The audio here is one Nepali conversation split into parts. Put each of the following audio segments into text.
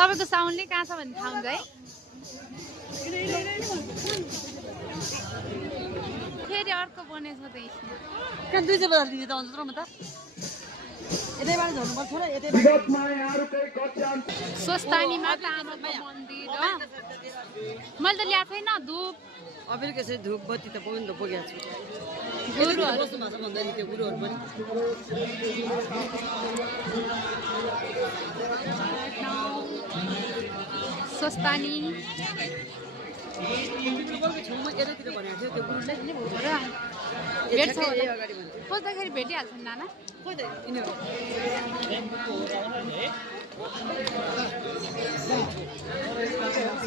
तपाईको साउन्डले कहाँ छ भन्ने थाहा हुन्छ है फेरि अर्को बनेछ त यसमा कहाँ 200 बदल दिने त अन्त म त यतैबाट झर्नु पर्छ र स्वस्तानीमा त आमाको मन्दिर हो मैले त ल्याएको छैन धुप अबेर के चाहिँ धुप बत्ती त पाउनु त पुगेको छु गुरुहरू कस्तो भाषा भन्दा नि त्यो गुरुहरू पनि स्वस्तानी गुरुको छेउमा यतातिर भनेको थियो त्यो गुरुले भेट्छ यही अगाडि भन्थ्यो खोज्दाखेरि भेटिहाल्छन् नाना खोइ त यिनीहरू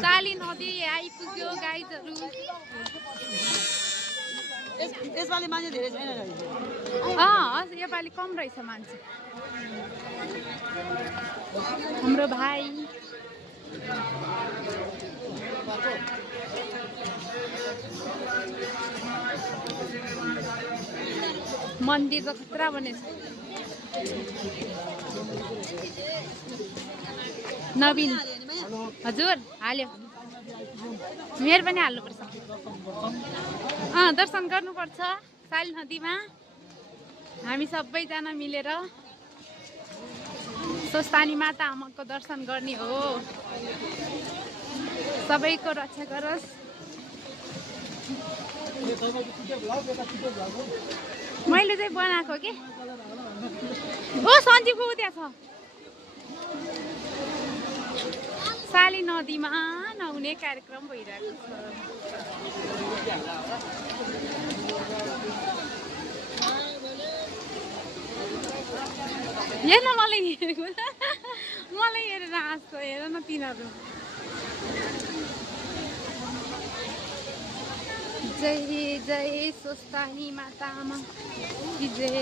साली नदी आइपुग्यो गाइजहरू यसपालि मान्छे धेरै छैन योपालि कम रहेछ मान्छे हाम्रो भाइ मन्दिर त खतरा बनेछ नवीन हजुर हाल्यो मेरो पनि हाल्नुपर्छ दर्शन गर्नुपर्छ साली नदीमा हामी सबैजना मिलेर स्वस्तानी माता आमाको दर्शन गर्ने हो सबैको रक्षा गरोस् मैले चाहिँ बनाएको के ओ सञ्जीवको उ त्यहाँ छ साली नदीमा नहुने कार्यक्रम भइरहेको छ हेर्न मलाई हेरेको मलाई हेरेर हाँस्छ हेर न तिनीहरू जय जय स्वस्तानी माता आमा कि जय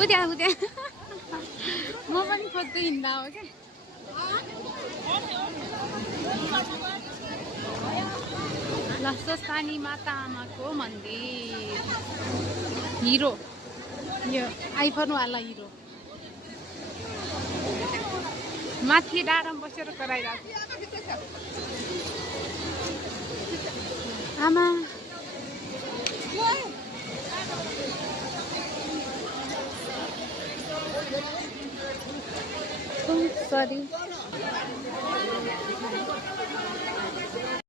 उद्या उद्या म पनि खोज्दै हिँड्दा हो क्या ल स्वस्तानी माता आमाको मन्दिर हिरो यो आइफोनवाला हिरो माथि डाँडामा बसेर कराइरहेको आमा सरी